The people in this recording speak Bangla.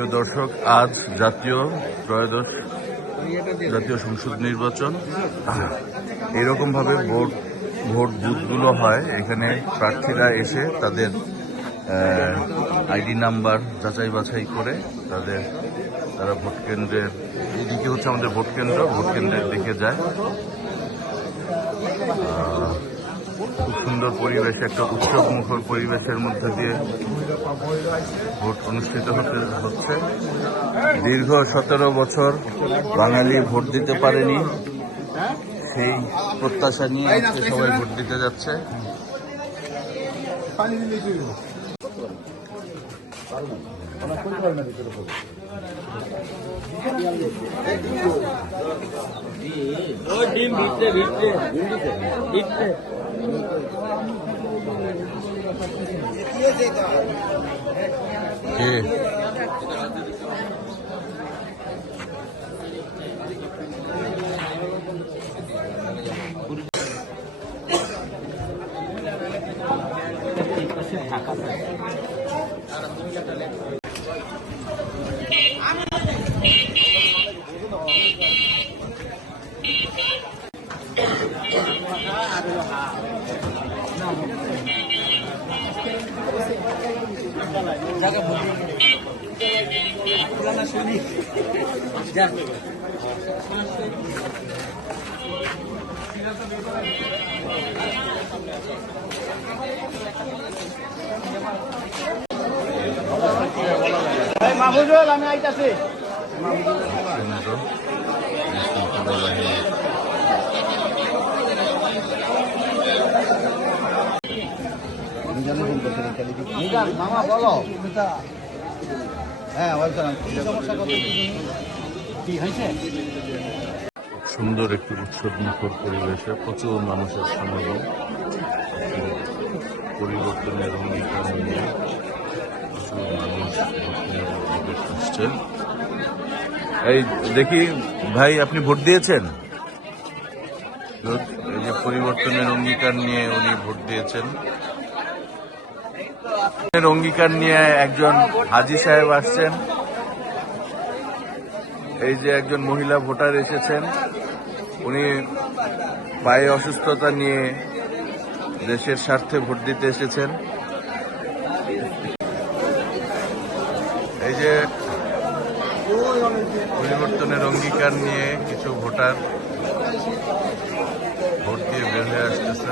প্রিয় দর্শক, আজ ত্রয়োদশ জাতীয় সংসদ নির্বাচন। এরকমভাবে ভোট বুথগুলো হয়। এখানে প্রার্থীরা এসে তাদের আইডি নাম্বার যাচাই বাছাই করে তারা ভোট কেন্দ্রের এদিকে হচ্ছে আমাদের ভোট কেন্দ্রের দিকে যায়। খুব সুন্দর পরিবেশ, একটা উৎসব মুখর পরিবেশের মধ্যে দিয়ে ভোট অনুষ্ঠিত হচ্ছে। দীর্ঘ 17 বছর বাঙালি ভোট দিতে পারেনি, সেই প্রত্যাশা নিয়ে আজকে সবাই ভোট দিতে যাচ্ছে। আমি আইতাছি। মামা বলো। হ্যাঁ, সুন্দর একটি উৎসব মুখর পরিবেশে প্রচুর মানুষের সমাগম, পরিবর্তনের অঙ্গীকার নিয়ে প্রচুর মানুষ আসছে। এই দেখি ভাই, আপনি ভোট দিয়েছেন? এই যে পরিবর্তনের অঙ্গীকার নিয়ে উনি ভোট দিয়েছেন। অঙ্গীকার নিয়ে একজন হাজী সাহেব আসছেন। এই যে একজন মহিলা ভোটার এসেছেন, উনি পায়ে অসুস্থতা নিয়ে দেশের স্বার্থে ভোট দিতে এসেছেন। এই যে পরিবর্তনের অঙ্গীকার নিয়ে কিছু ভোটার ভোট দিয়ে বের হয়ে আসতেছে।